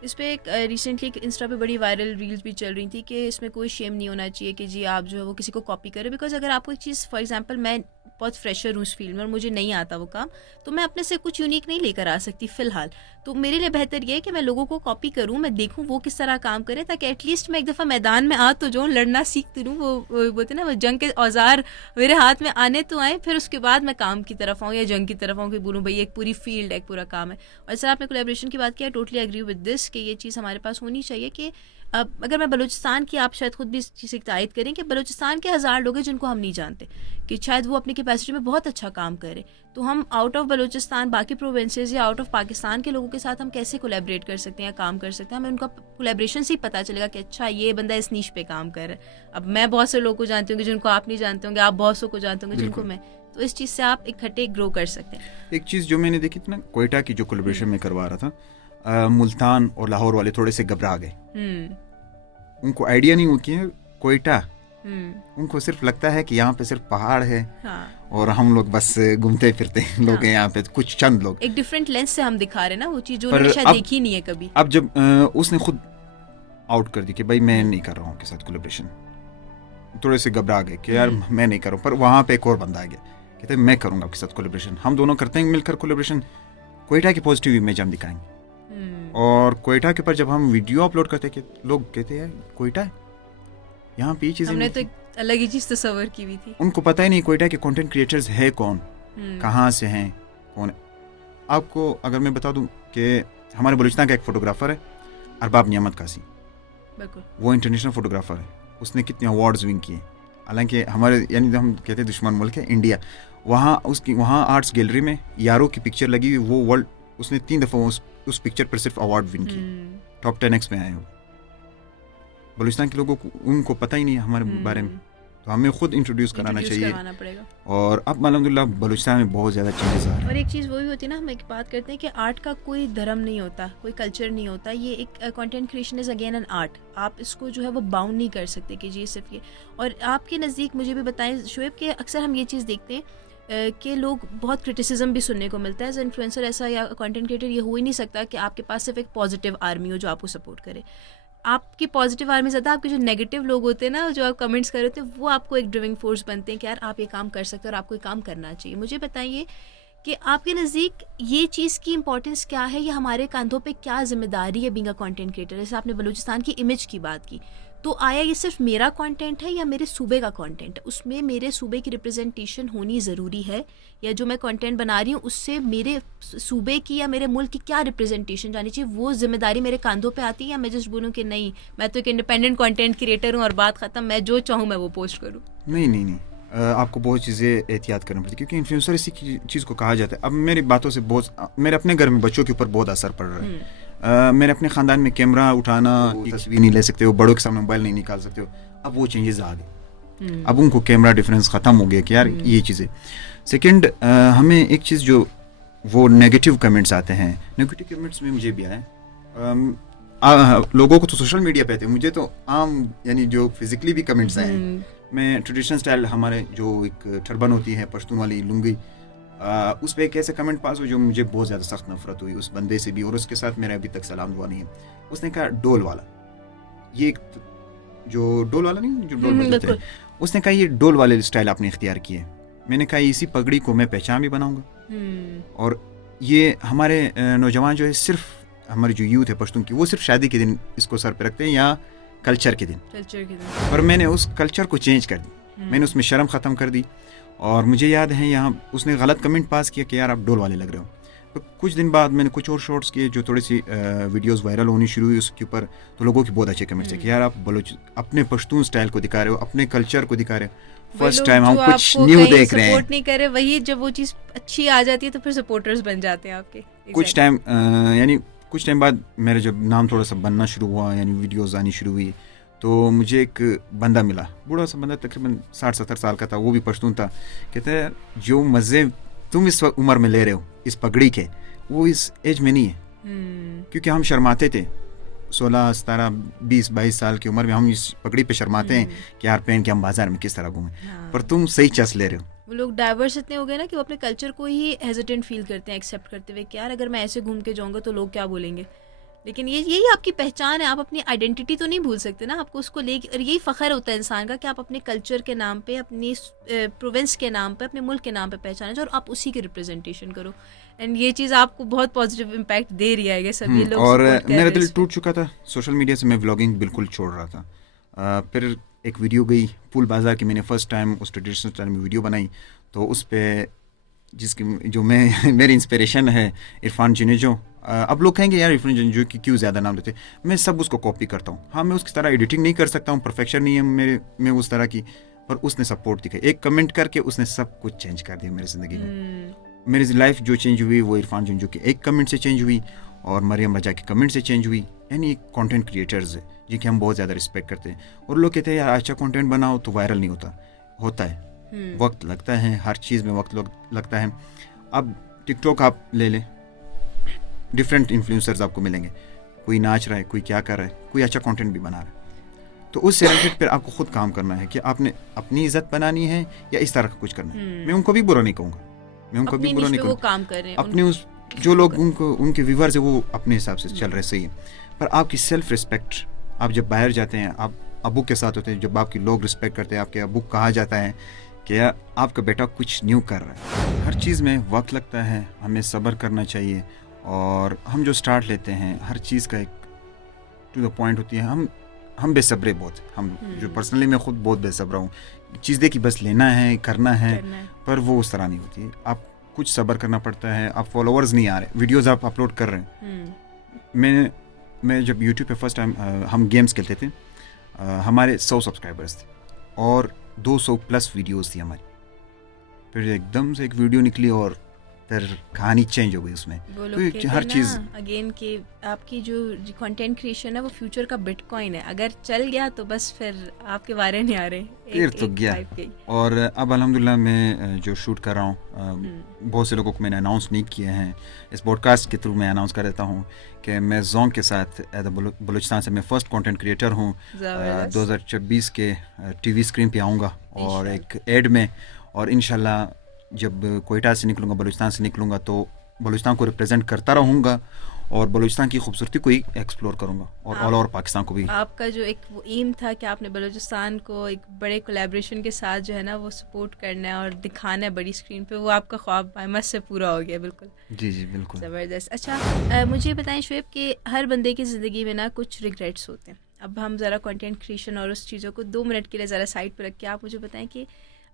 इस पर एक रिसेंटली एक इंस्टा पे बड़ी वायरल रील्स भी चल रही थी कि इसमें कोई शेम नहीं होना चाहिए कि जी आप जो है वो किसी को कॉपी करें। बिकॉज अगर आपको एक चीज़, फॉर एग्जांपल मैं बहुत फ्रेशर हूँ उस फील्ड में और मुझे नहीं आता वो काम, तो मैं अपने से कुछ यूनिक नहीं लेकर आ सकती फ़िलहाल। तो मेरे लिए बेहतर ये है कि मैं लोगों को कॉपी करूँ, मैं देखूँ वो किस तरह काम करे, ताकि एटलीस्ट मैं एक दफ़ा मैदान में आ तो जाऊँ, लड़ना सीखती रहूँ। वो बोलते ना, वो जंग के औजार मेरे हाथ में आने तो आए, फिर उसके बाद मैं काम की तरफ आऊँ या जंग की तरफ आऊँ कि बोलूँ भाई एक पूरी फील्ड है, एक पूरा काम है। और सर आपने कोलैबोरेशन की बात की, I totally agree with this कि ये चीज़ हमारे पास होनी चाहिए। कि अब अगर मैं बलूचिस्तान की, आप शायद खुद भी इस चीज़ की तायद करें कि बलूचिस्तान के 1000 लोग हैं जिनको हम नहीं जानते कि शायद वो अपनी कैपेसिटी में बहुत अच्छा काम करे, तो हम आउट ऑफ बलूचिस्तान बाकी प्रोविंसेस या आउट ऑफ पाकिस्तान के लोगों के साथ हम कैसे कोलैबोरेट कर सकते हैं या काम कर सकते हैं। हमें उनका कोलैबोरेशन से ही पता चलेगा कि अच्छा ये बंदा इस नीश पे काम कर रहा है। अब मैं बहुत से लोगों को जानती हूँ जिनको आप नहीं जानते होंगे, आप बहुत सौ को जानते होंगे जिनको मैं, तो इस चीज़ से आप इकट्ठे ग्रो कर सकते हैं। एक चीज़ जो मैंने देखी थी ना, कोयटा की जो कोलैबोरेशन में करवा रहा था, मुल्तान और लाहौर वाले थोड़े से घबरा गए। उनको आइडिया नहीं होती है कोयटा, उनको सिर्फ लगता है कि यहाँ पे सिर्फ पहाड़ है। हाँ। और हम लोग बस घूमते फिरते हैं लोग हैं यहाँ पे, कुछ चंद लोग। एक डिफरेंट लेंस से हम दिखा रहे हैं ना वो चीज़ जो उन्होंने शायद देखी नहीं है कभी। अब जब उसने खुद आउट कर दी कि भाई मैं नहीं कर रहा हूँ के साथ कोलैबोरेशन, थोड़े से घबरा गए कि यार मैं नहीं करूँ। पर वहाँ पे एक और बंदा आ गया, कहते मैं करूँगा आपके साथ कोलैबोरेशन, हम दोनों करते हैं मिलकर कोलैबोरेशन। कोयटा की पॉजिटिव इमेज हम दिखाएंगे। और कोयटा के ऊपर जब हम वीडियो अपलोड करते हैं कि लोग कहते हैं कोयटा है, यहाँ पे चीज़ हमने तो एक अलग ही चीज़ तस्वर की हुई थी। उनको पता ही नहीं कोयटा के कंटेंट क्रिएटर्स है कौन, कहाँ से हैं, कौन है। आपको अगर मैं बता दूं कि हमारे बलूचिस्तान का एक फोटोग्राफर है अरबाब नियामत कासी, वो इंटरनेशनल फोटोग्राफर है, उसने कितने अवार्ड्स विन किए। हालांकि हमारे यानी हम कहते हैं दुश्मन मुल्क है इंडिया, वहाँ आर्ट्स गैलरी में यारों की पिक्चर लगी हुई, वो वर्ल्ड उसने 3 दफ़ा उस पिक्चर पर सिर्फ अवार्ड विन की, टॉप 10X में आए हो। बलूचिस्तान के लोगों को उनको पता ही नहीं है हमारे बारे में। तो हमें खुद इंट्रोड्यूस कराना चाहिए। करवाना पड़ेगा। और अब अल्हम्दुलिल्लाह बलूचिस्तान में बहुत ज़्यादा चेंजेस आ रहे हैं। और एक चीज़ वो भी होती है ना, हम एक बात करते हैं कि आर्ट का कोई धर्म नहीं होता, कोई कल्चर नहीं होता, ये एक content creation is again an art. आप इसको जो है वो बाउंड नहीं कर सकते कि जी सिर्फ ये। और आपके नज़दीक मुझे भी बताएं शोएब कि अक्सर हम ये चीज़ देखते हैं कि लोग बहुत क्रिटिसिज्म भी सुनने को मिलता है। एज इन्फ्लुएंसर ऐसा या कंटेंट क्रिएटर ये हो ही नहीं सकता कि आपके पास सिर्फ एक पॉजिटिव आर्मी हो जो आपको सपोर्ट करे। आपकी पॉजिटिव आर्मी ज़्यादा, आपके जो नेगेटिव लोग होते हैं ना, जो आप कमेंट्स कर रहे होते हैं, वो आपको एक ड्राइविंग फोर्स बनते हैं कि यार आप ये काम कर सकते हो और आपको ये काम करना चाहिए। मुझे बताइए कि आपके नज़दीक ये चीज़ की इंपॉर्टेंस क्या है, या हमारे कंधों पे क्या जिम्मेदारी है बीइंग अ कंटेंट क्रिएटर। जैसे आपने बलूचिस्तान की इमेज की बात की, तो आया ये सिर्फ मेरा कंटेंट है या मेरे सूबे का कंटेंट है, उसमें मेरे सूबे की रिप्रेजेंटेशन होनी ज़रूरी है, या जो मैं कंटेंट बना रही हूँ उससे मेरे सूबे की या मेरे मुल्क की क्या रिप्रेजेंटेशन जानी चाहिए, वो जिम्मेदारी मेरे कंधों पे आती है, या मैं जस्ट बोलूँ कि नहीं मैं तो एक इंडिपेंडेंट कंटेंट क्रिएटर हूँ और बात ख़त्म, मैं जो चाहूँ मैं वो पोस्ट करूँ। नहीं, आपको बहुत चीज़ें एहतियात करनी पड़ती है, क्योंकि इन्फ्लुएंसर इसी चीज़ को कहा जाता है। अब मेरी बातों से बहुत, मेरे अपने घर में बच्चों के ऊपर बहुत असर पड़ रहा है। मेरे अपने ख़ानदान में कैमरा उठाना, तस्वीर नहीं ले सकते हो, बड़ों के सामने मोबाइल नहीं निकाल सकते हो। अब वो चेंजेस आ गए, अब उनको कैमरा डिफरेंस ख़त्म हो गया कि यार ये चीज़ें। सेकंड, हमें एक चीज़ जो वो नेगेटिव कमेंट्स आते हैं, नेगेटिव कमेंट्स में मुझे भी आए, लोगों को तो सोशल मीडिया पे आते हैं, मुझे तो आम यानी जो फिजिकली भी कमेंट्स आए हैं। मैं ट्रेडिशनल स्टाइल, हमारे जो एक टर्बन होती है पश्तून वाली लुंगी, उस पर एक ऐसे कमेंट पास हुआ जो मुझे बहुत ज़्यादा सख्त नफरत हुई उस बंदे से भी, और उसके साथ मेरा अभी तक सलाम दुआ नहीं है। उसने कहा डोल वाला, ये जो डोल वाला नहीं जो डोल बजाते हैं, उसने कहा ये डोल वाले स्टाइल आपने इख्तियार किए। मैंने कहा इसी पगड़ी को मैं पहचान भी बनाऊंगा, और ये हमारे नौजवान जो है, सिर्फ हमारी जो यूथ है पश्तून की, वो सिर्फ शादी के दिन इसको सर पे रखते हैं या कल्चर के दिन। पर मैंने उस कल्चर को चेंज कर दी, मैंने उसमें शर्म ख़त्म कर दी। और मुझे याद है यहाँ उसने गलत कमेंट पास किया कि यार आप डोल वाले लग रहे हो। तो कुछ दिन बाद मैंने कुछ और शॉर्ट्स किए जो थोड़ी सी वीडियोस वायरल होनी शुरू हुई उसके ऊपर, तो लोगों की बहुत अच्छे कमेंट्स है कि यार आप बलोच अपने पश्तून स्टाइल को दिखा रहे हो, अपने कल्चर को दिखा रहे हो। फर्स्ट टाइम हम कुछ न्यू देख रहे हैं। सपोर्ट नहीं करे, वही जब वो चीज़ अच्छी आ जाती है तो फिर सपोर्टर्स बन जाते हैं आपके। कुछ टाइम यानी कुछ टाइम बाद मेरा जब नाम थोड़ा सा बनना शुरू हुआ, यानी वीडियोस आनी शुरू हुई, तो मुझे एक बंदा मिला, बूढ़ा सा बंदा, तकरीबन 60-70 साल का था, वो भी पश्तून था। कहते हैं जो मज़े तुम इस उम्र में ले रहे हो इस पगड़ी के, वो इस एज में नहीं है। क्योंकि हम शर्माते थे 16, 17, 20, 22 साल की उम्र में, हम इस पगड़ी पे शर्माते हैं कि यार पहन के हम बाजार में किस तरह घूमें। पर तुम सही चस ले रहे हो। वो लोग डाइवर्स इतने हो गए ना कि वो अपने कल्चर को ही हेजिटेंट फील करते हैं एक्सेप्ट करते हुए कि यार अगर मैं ऐसे घूम के जाऊँगा तो लोग क्या बोलेंगे। लेकिन यही आपकी पहचान है, आप अपनी आइडेंटिटी तो नहीं भूल सकते ना, आपको उसको लेके, और यही फ़ख्र होता है इंसान का कि आप अपने कल्चर के नाम पे, अपनी प्रोविंस के नाम पे, अपने मुल्क के नाम पे पहचाने और आप उसी की रिप्रेजेंटेशन करो। एंड ये चीज़ आपको बहुत पॉजिटिव इम्पैक्ट दे रही है सभी लोग। और मेरा दिल टूट चुका था सोशल मीडिया से, मैं व्लॉगिंग बिल्कुल छोड़ रहा था। फिर एक वीडियो गई फूल बाज़ार की, मैंने फ़र्स्ट टाइम उस ट्रेडिशनल स्टाइल में वीडियो बनाई, तो उस पर जिसकी जो मैं मेरी इंस्पिरेशन है इरफान जिनेजो। अब लोग कहेंगे यार इरफान जिनेजो की क्यों ज़्यादा नाम लेते, मैं सब उसको कॉपी करता हूँ। हाँ, मैं उसकी तरह एडिटिंग नहीं कर सकता हूँ, परफेक्शन नहीं है मेरे में उस तरह की, पर उसने सपोर्ट दिखाई। एक कमेंट करके उसने सब कुछ चेंज कर दिया मेरी ज़िंदगी में। मेरी लाइफ जो चेंज हुई वो इरफान जिनेजो के एक कमेंट से चेंज हुई, और मरियम रजा के कमेंट से चेंज हुई। यानी कंटेंट क्रिएटर्स है जिनकी हम बहुत ज़्यादा रिस्पेक्ट करते हैं, और लोग कहते हैं यार अच्छा कंटेंट बनाओ तो वायरल नहीं होता है, वक्त लगता है, हर चीज़ में वक्त लगता है। अब टिकटॉक आप ले लें, डिफरेंट इन्फ्लुएंसर्स आपको मिलेंगे, कोई नाच रहा है, कोई क्या कर रहा है, कोई अच्छा कंटेंट भी बना रहा है। तो उस रिलेटेड पर आपको खुद काम करना है कि आपने अपनी इज्जत बनानी है या इस तरह का कुछ करना है। मैं उनको भी बुरा नहीं कहूँगा, मैं उनको भी बुरा नहीं कहूँगा। अपने उस जो लोग उनके व्यूवर्स है वो अपने हिसाब से चल रहे, सही है, पर आपकी सेल्फ रिस्पेक्ट, आप जब बाहर जाते हैं, आप अबू के साथ होते हैं, जब आपके लोग रिस्पेक्ट करते हैं, आपके अबू कहा जाता है कि आपका बेटा कुछ न्यू कर रहा है। हर चीज़ में वक्त लगता है, हमें सब्र करना चाहिए, और हम जो स्टार्ट लेते हैं हर चीज़ का एक टू द पॉइंट होती है। हम बेसब्रे बहुत, हम जो पर्सनली मैं खुद बहुत बेसब्रा हूँ, चीज़ देखी बस लेना है, करना है, पर वो उस तरह नहीं होती। आप कुछ सब्र करना पड़ता है। आप फॉलोअर्स नहीं आ रहे, वीडियोस आप अपलोड कर रहे हैं। मैं जब यूट्यूब पे फर्स्ट टाइम हम गेम्स खेलते थे, हमारे 100 सब्सक्राइबर्स थे और 200 प्लस वीडियोस थी हमारी। फिर एकदम से एक वीडियो निकली और फिर कहानी चेंज हो गई उसमें। वो लोग तो कहते हर हैं चीज़ ना अगेन कि आपकी जो कंटेंट क्रिएशन है वो फ्यूचर का बिटकॉइन है, अगर चल गया तो बस फिर आपके वारे नहीं आ रहे, फिर एक तो एक गया। टाइप के। और अब अल्हम्दुलिल्लाह मैं जो शूट कर रहा हूँ, हम्म, बहुत से लोगों को मैंने अनाउंस नहीं किए हैं, इस पॉडकास्ट के थ्रू मैं अनाउंस कर देता हूँ कि मैं जोंग के साथ बलूचिस्तान से मैं फ़र्स्ट कंटेंट क्रिएटर हूँ। ज़बरदस्त। 2026 के टीवी स्क्रीन पे आऊँगा और इंशाल्लाह। एक एड में, और इंशाल्लाह जब कोयटा से निकलूँगा, बलूचिस्तान से निकलूँगा तो बलूचिस्तान को रिप्रेजेंट करता रहूँगा और बलूचिस्तान की खूबसूरती को ही एक्सप्लोर करूँगा और ऑल ओवर पाकिस्तान को भी। आपका जो एक वो एम था कि आपने बलूचिस्तान को एक बड़े कोलैबोरेशन के साथ जो है ना वो सपोर्ट करना है और दिखाना है बड़ी स्क्रीन पे, वो आपका ख्वाब मस से पूरा हो गया। बिल्कुल जी जी बिल्कुल। ज़बरदस्त। अच्छा, मुझे बताएं शुएब कि हर बंदे की ज़िंदगी में ना कुछ रिग्रेट्स होते हैं। अब हम ज़रा कंटेंट क्रिएशन और उस चीज़ों को 2 मिनट के लिए ज़रा साइड पर रख के आप मुझे बताएं कि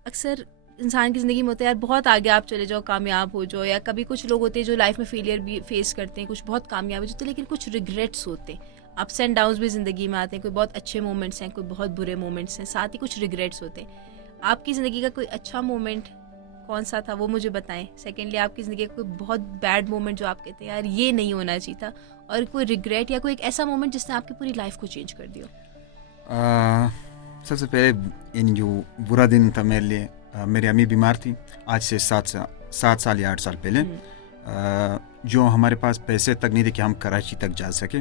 अक्सर इंसान की ज़िंदगी में होता है यार बहुत आगे आप चले जाओ, कामयाब हो जाओ, या कभी कुछ लोग होते हैं जो लाइफ में फेलियर भी फेस करते हैं, कुछ बहुत कामयाब हो जाते हैं, लेकिन कुछ रिग्रेट्स होते हैं। अप्स एंड डाउन्स भी ज़िंदगी में आते हैं, कोई बहुत अच्छे मोमेंट्स हैं, कोई बहुत बुरे मोमेंट्स हैं, साथ ही कुछ रिग्रेट्स होते हैं। आपकी ज़िंदगी का कोई अच्छा मोमेंट कौन सा था वो मुझे बताएं। सेकेंडली, आपकी ज़िंदगी का कोई बहुत बैड मोमेंट जो आप कहते हैं यार ये नहीं होना चाहिए था, और कोई रिग्रेट या कोई एक ऐसा मोमेंट जिसने आपकी पूरी लाइफ को चेंज कर दिया। सबसे पहले इन जो बुरा दिन था मेरे लिए, मेरी अम्मी बीमार थी आज से 7 साल या 8 साल पहले। जो हमारे पास पैसे तक नहीं थे कि हम कराची तक जा सके।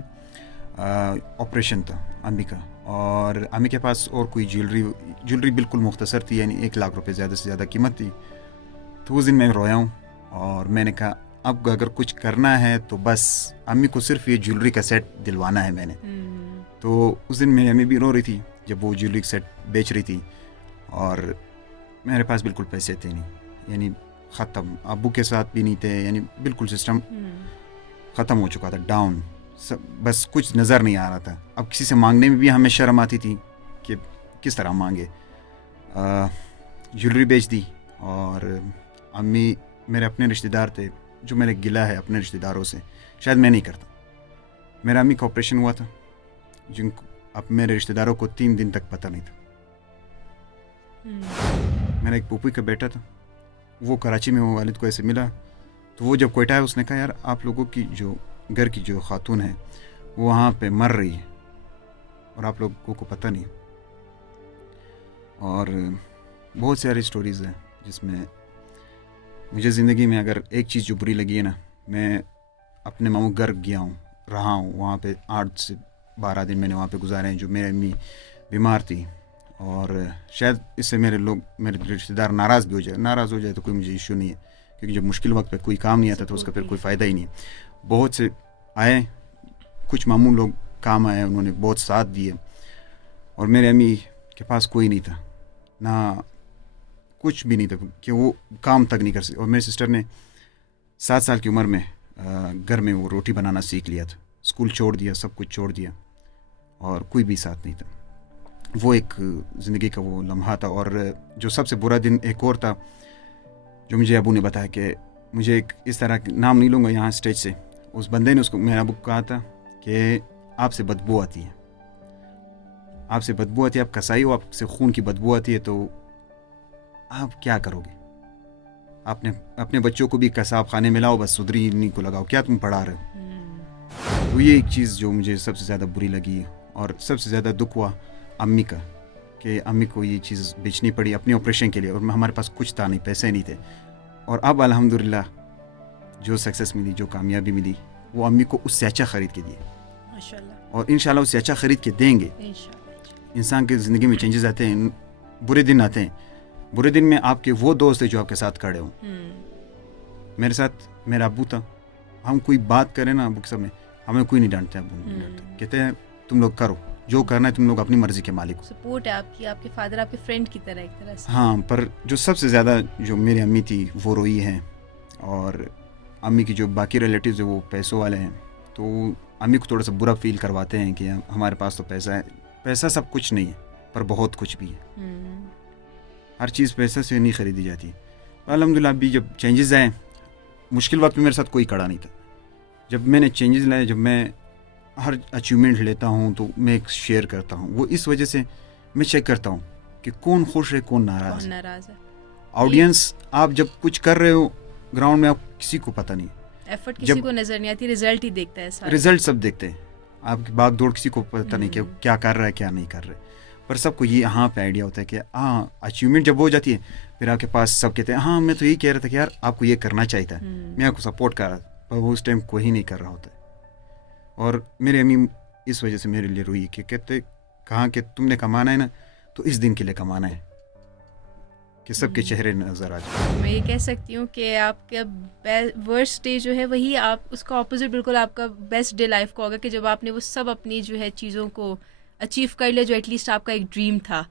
ऑपरेशन था अम्मी का, और अम्मी के पास और कोई ज्वेलरी बिल्कुल मुख्तसर थी, यानी 1 लाख रुपए ज़्यादा से ज़्यादा कीमत थी। तो उस दिन मैं रोया हूँ और मैंने कहा अब अगर कुछ करना है तो बस अम्मी को सिर्फ ये ज्वेलरी का सेट दिलवाना है मैंने। तो उस दिन मेरी अम्मी भी रो रही थी जब वो ज्वेलरी सेट बेच रही थी, और मेरे पास बिल्कुल पैसे थे नहीं, यानी ख़त्म। अब्बू के साथ भी नहीं थे, यानी बिल्कुल सिस्टम ख़त्म हो चुका था, डाउन। बस कुछ नज़र नहीं आ रहा था। अब किसी से मांगने में भी हमें शर्म आती थी कि किस तरह मांगे। ज्वेलरी बेच दी, और अम्मी मेरे अपने रिश्तेदार थे, जो मेरे गिला है अपने रिश्तेदारों से शायद मैं नहीं करता। मेरा अम्मी का ऑपरेशन हुआ था जिनको अब मेरे रिश्तेदारों को 3 दिन तक पता नहीं था। मेरा एक पुप्पी का बेटा था, वो कराची में वो वालिद को ऐसे मिला, तो वो जब कोयटा है उसने कहा यार आप लोगों की जो घर की जो खातून है वो वहाँ पे मर रही है और आप लोगों को पता नहीं। और बहुत सारी स्टोरीज़ हैं जिसमें मुझे ज़िंदगी में अगर एक चीज़ जो बुरी लगी है ना, मैं अपने मामू घर गया हूँ, रहा हूँ वहाँ पे 8 से 12 दिन मैंने वहाँ पे गुजारे हैं। जो मेरी अम्मी बीमार थी, और शायद इससे मेरे रिश्तेदार नाराज़ भी हो जाए। नाराज़ हो जाए तो कोई मुझे इशू नहीं है, क्योंकि जब मुश्किल वक्त पे कोई काम नहीं आता तो उसका फिर कोई फ़ायदा ही नहीं है। बहुत से आए, कुछ मामू लोग काम आए, उन्होंने बहुत साथ दिए, और मेरे अम्मी के पास कोई नहीं था, ना कुछ भी नहीं था कि वो काम तक नहीं कर सकती। और मेरी सिस्टर ने 7 साल की उम्र में घर में वो रोटी बनाना सीख लिया था, स्कूल छोड़ दिया, सब कुछ छोड़ दिया, और कोई भी साथ नहीं था। वो एक ज़िंदगी का वो लम्हा था। और जो सबसे बुरा दिन एक और था, जो मुझे अबू ने बताया कि मुझे एक इस तरह नाम नहीं लूँगा यहाँ स्टेज से, उस बंदे ने उसको मेरे अबू को कहा था कि आपसे बदबू आती है, आपसे बदबू आती है, आप कसाई हो, आपसे खून की बदबू आती है, तो आप क्या करोगे? आपने अपने बच्चों को भी कसाब खाने में लाओ, बस सुधरी को लगाओ, क्या तुम पढ़ा रहे हो? तो ये एक चीज़ जो मुझे सबसे ज़्यादा बुरी लगी, और सबसे ज़्यादा दुख हुआ अम्मी का, कि अम्मी को ये चीज़ बेचनी पड़ी अपने ऑपरेशन के लिए, और हमारे पास कुछ था नहीं, पैसे नहीं थे। और अब अल्हम्दुलिल्लाह जो सक्सेस मिली, जो कामयाबी मिली, वो अम्मी को उससे अच्छा ख़रीद के दिए, माशाल्लाह, और इंशाल्लाह उससे अच्छा ख़रीद के देंगे। इंसान की ज़िंदगी में चेंजेस आते हैं, बुरे दिन आते हैं। बुरे दिन में आपके वो दोस्त है जो आपके साथ खड़े हों। मेरे साथ मेरा अब्बू था, हम कोई बात करें ना अब्बू के सामने, हमें कोई नहीं डांटता, अब्बू नहीं डांटता, कहते हैं तुम लोग करो जो करना है, तुम लोग अपनी मर्जी के मालिक हो। सपोर्ट है आपकी, आपके फादर आपके फ्रेंड की तरह एक तरह से। हाँ, पर जो सबसे ज़्यादा जो मेरी अम्मी थी वो रोई हैं, और अम्मी की जो बाकी रिलेटिव्स है वो पैसों वाले हैं, तो अम्मी को थोड़ा सा बुरा फील करवाते हैं कि हमारे पास तो पैसा है। पैसा सब कुछ नहीं है, पर बहुत कुछ भी है। हर चीज़ पैसे से नहीं ख़रीदी जाती। अल्हम्दुलिल्लाह अभी जब चेंजेस आए, मुश्किल वक्त में मेरे साथ कोई खड़ा नहीं था। जब मैंने चेंजेस लाए, जब मैं हर अचीवमेंट लेता हूँ तो मैं एक शेयर करता हूँ, वो इस वजह से मैं चेक करता हूँ कि कौन खुश है, कौन नाराज़ है। है। ऑडियंस, आप जब कुछ कर रहे हो ग्राउंड में आप किसी को पता नहीं, एफर्ट किसी को नजर नहीं आती, रिजल्ट ही देखता है सारा। रिजल्ट सब देखते हैं, आपकी भाग दौड़ किसी को पता नहीं कि क्या कर रहा है क्या नहीं कर रहे, पर सबको ये यहाँ पे आइडिया होता है कि हाँ अचीवमेंट जब हो जाती है फिर आपके पास सब कहते हैं हाँ मैं तो यही कह रहा था कि यार आपको ये करना चाहिए था, मैं आपको सपोर्ट कर रहा था, पर वो उस टाइम कोई नहीं कर रहा होता है। और मेरे अम्मी इस वजह से मेरे लिए रोई कि कहते कहाँ कि तुमने कमाना है ना तो इस दिन के लिए कमाना है कि सबके चेहरे नजर आ जाए। मैं ये कह सकती हूँ कि आपका वर्स्ट डे जो है वही आप उसका ऑपोजिट बिल्कुल आपका बेस्ट डे लाइफ का होगा कि जब आपने वो सब अपनी जो है चीज़ों को अचीव कर लिया जो एटलीस्ट आपका एक ड्रीम था,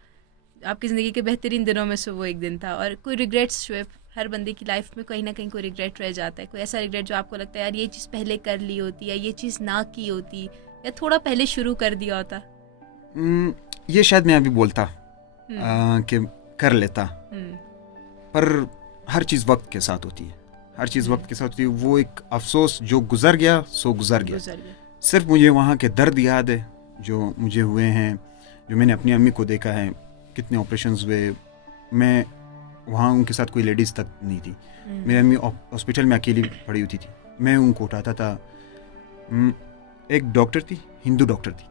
आपकी ज़िंदगी के बेहतरीन दिनों में से वो एक दिन था। और कोई रिग्रेट्स शुएब, हर बंदे की लाइफ में कहीं ना कहीं कोई रिग्रेट रह जाता है, कोई ऐसा रिग्रेट जो आपको लगता है यार ये चीज़ पहले कर ली होती या ये चीज़ ना की होती या थोड़ा पहले शुरू कर दिया होता? ये शायद मैं अभी बोलता कि कर लेता, पर हर चीज़ वक्त के साथ होती है, हर चीज़ वक्त के साथ होती है। वो एक अफसोस जो गुजर गया सो गुजर गया। सिर्फ मुझे वहाँ के दर्द याद है जो मुझे हुए हैं, जो मैंने अपनी अम्मी को देखा है, कितने ऑपरेशंस हुए, मैं वहाँ उनके साथ कोई लेडीज़ तक नहीं थी, मेरी अम्मी हॉस्पिटल में अकेली पड़ी होती थी, मैं उनको उठाता था। एक डॉक्टर थी, हिंदू डॉक्टर थी,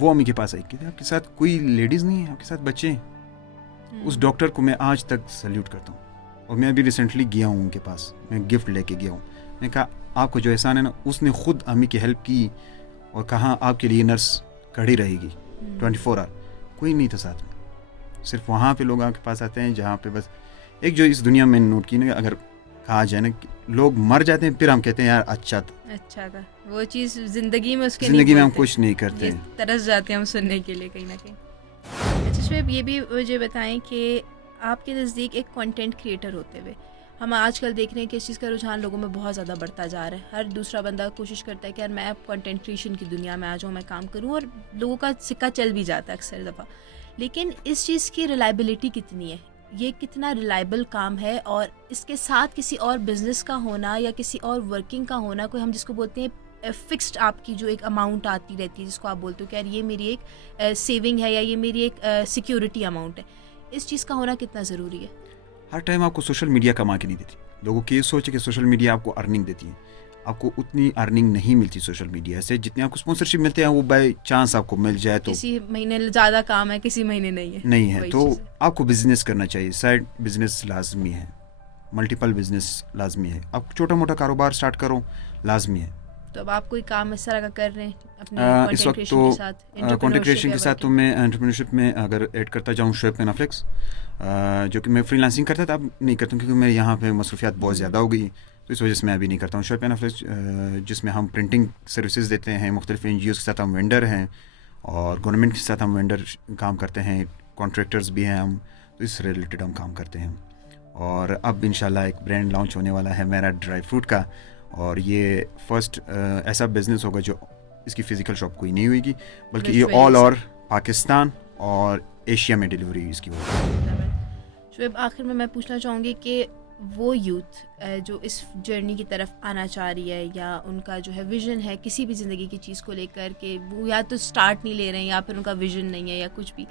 वो अम्मी के पास आई कि आपके साथ कोई लेडीज़ नहीं है, आपके साथ बच्चे हैं। उस डॉक्टर को मैं आज तक सल्यूट करता हूँ। और मैं अभी रिसेंटली गया हूँ उनके पास, मैं गिफ्ट लेके गया हूँ, मैंने कहा आपको जो एहसान है ना, उसने खुद अम्मी की हेल्प की और कहा आपके लिए नर्स खड़ी रहेगी 24 आवर, कोई नहीं था साथ में। सिर्फ वहाँ पे लोग आपके पास आते हैं जहाँ पे बस एक जो इस दुनिया में नोट की ना, अगर कहा जाए ना लोग मर जाते हैं फिर हम कहते हैं यार अच्छा था, वो चीज़ ज़िंदगी में उसके ज़िंदगी में हम कुछ नहीं करते, तरस जाते हैं हम सुनने के लिए कहीं ना कहीं। अच्छा शुएब, ये भी मुझे बताएं कि आपके नज़दीक एक कंटेंट क्रिएटर होते हुए हम आजकल देख रहे हैं कि इस चीज़ का रुझान लोगों में बहुत ज़्यादा बढ़ता जा रहा है। हर दूसरा बंदा कोशिश करता है कि यार मैं अब कंटेंट क्रिएशन की दुनिया में आ जाऊँ, मैं काम करूँ, और लोगों का सिक्का चल भी जाता है अक्सर दफ़ा। लेकिन इस चीज़ की रिलायबिलिटी कितनी है, ये कितना रिलायबल काम है, और इसके साथ किसी और बिज़नेस का होना या किसी और वर्किंग का होना, कोई हम जिसको बोलते हैं फिक्स्ड आपकी जो एक अमाउंट आती रहती है जिसको आप बोलते हो कि यार ये मेरी एक सेविंग है या ये मेरी एक सिक्योरिटी अमाउंट है, इस चीज़ का होना कितना ज़रूरी है? हर टाइम आपको सोशल मीडिया कमा के नहीं देती। लोगों की ये सोच है कि सोशल मीडिया आपको अर्निंग देती है, आपको उतनी अर्निंग नहीं मिलती सोशल मीडिया से जितने आपको स्पॉन्सरशिप मिलते हैं। वो बाय चांस आपको मिल जाए तो किसी महीने ज़्यादा काम है, किसी महीने नहीं है तो आपको बिजनेस करना चाहिए, साइड बिजनेस लाजमी है, मल्टीपल बिजनेस लाजमी है, आप छोटा मोटा कारोबार स्टार्ट करो लाजमी है। तो अब आप कोई काम इस तरह का कर रहे हैं अपने इस वक्त तो कंटेंट क्रिएशन के साथ तो मैं एंटरप्रेन्योरशिप में अगर ऐड करता जाऊँ शुएब पेनाफ्लेक्स, जो कि मैं फ्रीलांसिंग करता था, अब नहीं करता हूँ क्योंकि मेरे यहाँ पे मसरूफियात बहुत ज़्यादा हो गई, तो इस वजह से मैं अभी नहीं करता हूँ। शुएब पेनाफ्लेक्स जिसमें हम प्रिंटिंग सर्विसेज देते हैं, मुख्तलिफ NGOs के साथ हम वेंडर हैं और गवर्नमेंट के साथ हम वेंडर काम करते हैं, कॉन्ट्रैक्टर्स भी हैं हम, तो इस रिलेटेड हम काम करते हैं। और अब इंशाल्लाह एक ब्रांड लॉन्च होने वाला है मेरा ड्राई फ्रूट का, और ये फर्स्ट ऐसा बिजनेस होगा जो इसकी फ़िज़िकल शॉप कोई नहीं होगी, बल्कि ये ऑल ओवर पाकिस्तान और एशिया में डिलीवरी इसकी होगी। शुएब, आखिर में मैं पूछना चाहूँगी कि वो यूथ जो इस जर्नी की तरफ आना चाह रही है या उनका जो है विज़न है किसी भी ज़िंदगी की चीज़ को लेकर के, वो या तो स्टार्ट नहीं ले रहे हैं या फिर उनका विज़न नहीं है या कुछ भी,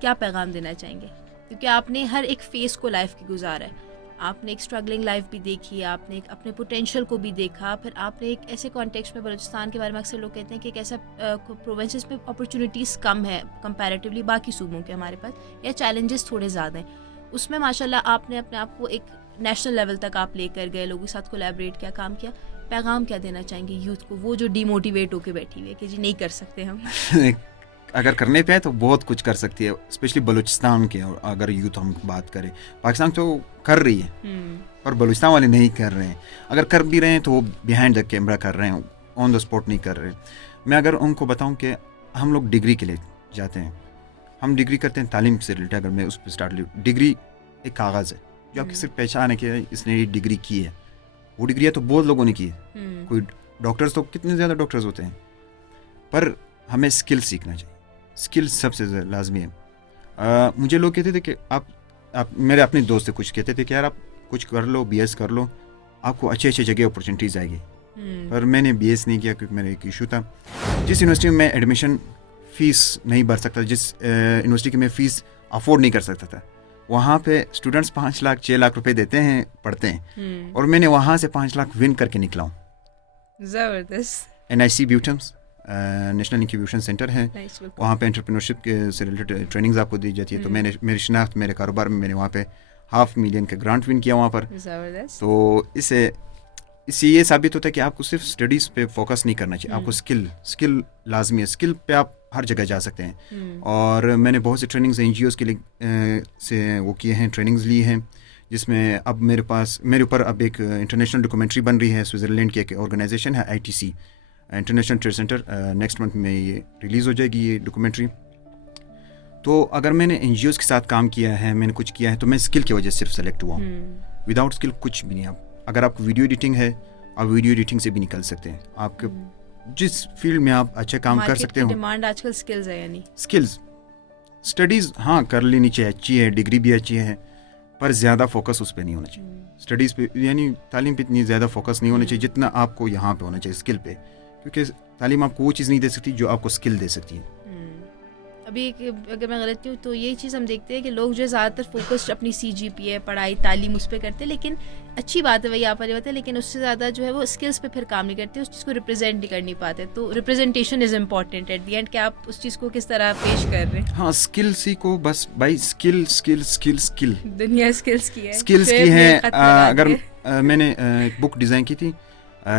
क्या पैगाम देना चाहेंगे? क्योंकि आपने हर एक फ़ेज़ को लाइफ की गुजारा है, आपने एक स्ट्रगलिंग लाइफ भी देखी है, आपने एक अपने पोटेंशियल को भी देखा, फिर आपने एक ऐसे कॉन्टेक्स्ट में, बलूचिस्तान के बारे में अक्सर लोग कहते हैं कि एक ऐसा प्रोविंसेस में अपॉर्चुनिटीज़ कम है कंपैरेटिवली बाकी सूबों के हमारे पास, या चैलेंजेस थोड़े ज़्यादा हैं, उसमें माशाल्लाह आपने अपने आप को एक नेशनल लेवल तक आप लेकर गए, लोगों के साथ कोलैबोरेट किया, काम किया, पैगाम क्या देना चाहेंगे यूथ को, वो जो डीमोटिवेट होकर बैठी हुई है कि जी नहीं कर सकते हम? अगर करने पे है तो बहुत कुछ कर सकती है, स्पेशली बलूचिस्तान के। और अगर यूथ हम बात करें, पाकिस्तान तो कर रही है पर बलूचिस्तान वाले नहीं कर रहे हैं, अगर कर भी रहे हैं तो वो बिहाइंड द कैमरा कर रहे हैं, ऑन द स्पॉट नहीं कर रहे। मैं अगर उनको बताऊं कि हम लोग डिग्री के लिए जाते हैं, हम डिग्री करते हैं तालीम से रिलेटेड, अगर मैं उस पर स्टार्ट लूँ, डिग्री एक कागज़ है जो आपकी सिर्फ पहचान है कि इसने ये डिग्री की है, वो डिग्रियाँ तो बहुत लोगों ने की है, कोई डॉक्टर्स तो कितने ज़्यादा डॉक्टर्स होते हैं, पर हमें स्किल सीखना चाहिए, स्किल सबसे लाजमी है। मुझे लोग कहते थे कि आप मेरे अपने दोस्त से कुछ कहते थे कि यार आप कुछ कर लो, BS कर लो, आपको अच्छे अच्छे जगह अपॉर्चुनिटीज़ आएगी, पर मैंने BS नहीं किया क्योंकि मेरा एक इशू था। जिस यूनिवर्सिटी में मैं एडमिशन फ़ीस नहीं भर सकता, जिस यूनिवर्सिटी की मैं फ़ीस अफोर्ड नहीं कर सकता था, वहाँ पे स्टूडेंट्स 5 लाख 6 लाख रुपए देते हैं, पढ़ते हैं, और मैंने वहाँ से 5 लाख विन करके निकला हूँ। जबरदस्त। NIC ब्यूटम्स नेशनल इंक्यूबेशन सेंटर है, वहाँ पे एंटरप्रेन्योरशिप के से रिलेटेड ट्रेनिंग्स आपको दी जाती है। तो मैंने मेरी शनाख्त मेरे कारोबार में मैंने वहाँ पे $500,000 का ग्रांट विन किया वहाँ पर। तो इससे ये साबित होता है कि आपको सिर्फ स्टडीज़ पे फोकस नहीं करना चाहिए, आपको स्किल लाजमी है। स्किल पे आप हर जगह जा सकते हैं। और मैंने बहुत से ट्रेनिंग्स NGOs के लिए से वो किए हैं, ट्रेनिंग्स ली हैं, जिसमें अब मेरे ऊपर अब एक इंटरनेशनल डॉक्यूमेंट्री बन रही है। स्विट्ज़रलैंड की एक ऑर्गेनाइजेशन है ITC, international trade centre. Next month में ये रिलीज़ हो जाएगी ये डॉक्यूमेंट्री। तो अगर मैंने NGOs के साथ काम किया है, मैंने कुछ किया है, तो मैं स्किल की वजह से सिर्फ सेलेक्ट हुआ हूँ। विदाउट स्किल कुछ भी नहीं। आप अगर आपको वीडियो एडिटिंग है, आप वीडियो एडिटिंग से भी निकल सकते हैं। आपके जिस फील्ड में आप अच्छे काम कर सकते हो, डिमांड आजकल स्किल्स है, यानी स्किल्स। स्टडीज़ हाँ कर लेनी चाहिए, अच्छी है, डिग्री भी अच्छी है, पर ज़्यादा फोकस उस पर नहीं होना चाहिए। स्टडीज़ पे यानी तालीम पे इतनी ज़्यादा फोकस नहीं होना चाहिए जितना आपको यहाँ पे होना चाहिए स्किल पे, क्योंकि तालीम आपको वो चीज़ नहीं दे सकती जो आपको स्किल दे सकती है। अभी अगर मैं गलत हूँ तो ये चीज़ हम देखते हैं कि लोग जो ज़्यादातर फोकस अपनी CGPA पढ़ाई तालीम उस पर करते हैं, लेकिन अच्छी बात है वही आप बात है, लेकिन उससे ज़्यादा जो है वो स्किल्स पे फिर काम नहीं करते, उस चीज़ को रिप्रेजेंट नहीं कर नहीं पाते। तो representation is important at the and. क्या आप उस चीज़ को किस तरह पेश कर रहे हैं? हाँ, स्किल सीखो बस भाई, स्किल स्किल स्किल स्किल। दुनिया स्किल्स की है, स्किल्स की है। अगर मैंने एक बुक डिज़ाइन की थी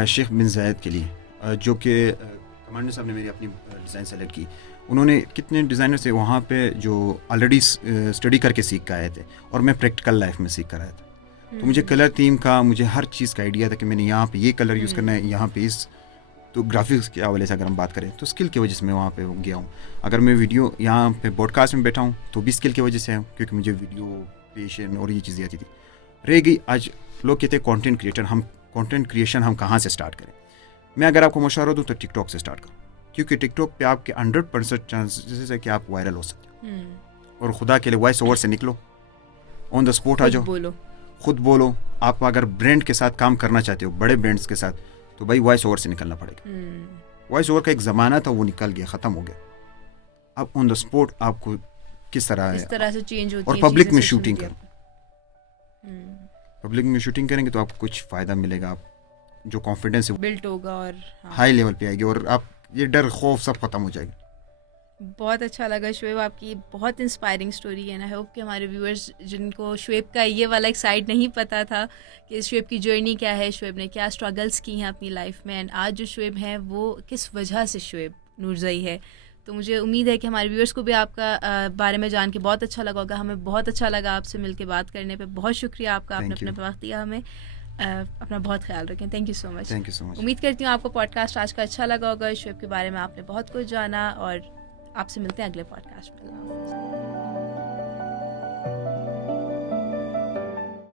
शेख बिन जायद के लिए, जो कि कमांडर साहब ने मेरी अपनी डिज़ाइन सेलेक्ट की। उन्होंने कितने डिज़ाइनर से वहाँ पे जो ऑलरेडी स्टडी करके सीख कर आए थे, और मैं प्रैक्टिकल लाइफ में सीख कर आया था। तो मुझे कलर थीम का, मुझे हर चीज़ का आइडिया था कि मैंने यहाँ पे ये कलर यूज़ करना है, यहाँ पे इस। तो ग्राफिक्स के हवाले से अगर हम बात करें तो स्किल की वजह से मैं वहाँ पे गया हूँ। अगर मैं वीडियो यहाँ पे पॉडकास्ट में बैठा हूँ तो भी स्किल की वजह से है, क्योंकि मुझे वीडियो क्रिएशन और ये चीज़ें आती थी। रह गई आज लोग कहते हैं कंटेंट क्रिएटर, हम कंटेंट क्रिएशन हम कहाँ से स्टार्ट करें? मैं अगर आपको मशवरा दूँ तो टिकटॉक से स्टार्ट करो, क्योंकि टिकटॉक पे आपके 100% चांसेस है कि आप वायरल हो सकते हो। और खुदा के लिए वॉइस ओवर से निकलो, ऑन द स्पॉट आ जाओ, खुद बोलो। आप अगर ब्रांड के साथ काम करना चाहते हो, बड़े ब्रांड्स के साथ, तो भाई वॉइस ओवर से निकलना पड़ेगा। वॉइस ओवर का एक ज़माना था, वो निकल गया, ख़त्म हो गया। अब ऑन द स्पॉट आपको किस तरह से चेंज होती है। और पब्लिक में शूटिंग करो, पब्लिक में शूटिंग करेंगे तो आपको कुछ फ़ायदा मिलेगा, आप जो कॉन्फिडेंस बिल्ट होगा और हाई लेवल पे आएगी, और आप ये डर खौफ सब खत्म हो जाएगा। बहुत अच्छा लगा शुएब, आपकी बहुत इंस्पायरिंग स्टोरी है। आई होप कि हमारे व्यूअर्स जिनको शुएब का ये वाला एक साइड नहीं पता था कि शुएब की जर्नी क्या है, शुएब ने क्या स्ट्रगल्स की हैं अपनी लाइफ में, एंड आज जो शुएब है वो किस वजह से शुएब नूरजई है। तो मुझे उम्मीद है कि हमारे व्यूअर्स को भी आपका बारे में जान के बहुत अच्छा लगा होगा। हमें बहुत अच्छा लगा आपसे मिलकर बात करने पे। बहुत शुक्रिया आपका, आपने अपना वक्त दिया हमें। अपना बहुत ख्याल रखें। Thank you so much. Thank you so much. उम्मीद करती हूँ आपको पॉडकास्ट आज का अच्छा लगा होगा। शुएब के बारे में आपने बहुत कुछ जाना, और आपसे मिलते हैं अगले पॉडकास्ट में।